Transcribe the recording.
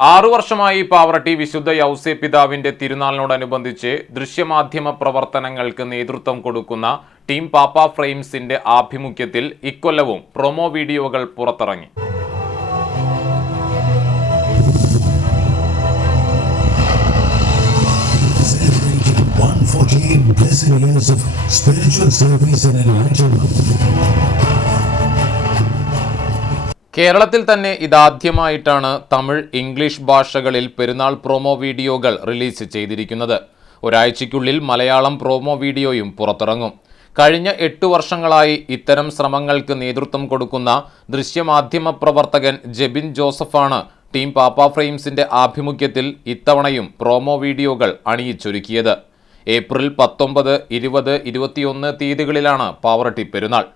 ആറു വർഷമായി പാവറട്ടി വിശുദ്ധ യൗസേ പിതാവിന്റെ തിരുനാളിനോടനുബന്ധിച്ച് ദൃശ്യമാധ്യമ പ്രവർത്തനങ്ങൾക്ക് നേതൃത്വം കൊടുക്കുന്ന ടീം പാപ്പ ഫ്രെയിംസിന്റെ ആഭിമുഖ്യത്തിൽ ഇക്കൊല്ലവും പ്രൊമോ വീഡിയോകൾ പുറത്തിറങ്ങി celebrating 148 blessed years of spiritual service and enlightenment. കേരളത്തിൽ തന്നെ ഇതാദ്യമായിട്ടാണ് തമിഴ് ഇംഗ്ലീഷ് ഭാഷകളിൽ പെരുന്നാൾ പ്രൊമോ വീഡിയോകൾ റിലീസ് ചെയ്തിരിക്കുന്നത്. ഒരാഴ്ചയ്ക്കുള്ളിൽ മലയാളം പ്രൊമോ വീഡിയോയും പുറത്തിറങ്ങും. കഴിഞ്ഞ എട്ട് വർഷങ്ങളായി ഇത്തരം ശ്രമങ്ങൾക്ക് നേതൃത്വം കൊടുക്കുന്ന ദൃശ്യമാധ്യമ പ്രവർത്തകൻ ജെബിൻ ജോസഫാണ് ടീം പാപ്പ ഫ്രെയിംസിന്റെ ആഭിമുഖ്യത്തിൽ ഇത്തവണയും പ്രോമോ വീഡിയോകൾ അണിയിച്ചൊരുക്കിയത്. ഏപ്രിൽ പത്തൊമ്പത് ഇരുപത് ഇരുപത്തിയൊന്ന് തീയതികളിലാണ് പാവറട്ടി പെരുന്നാൾ.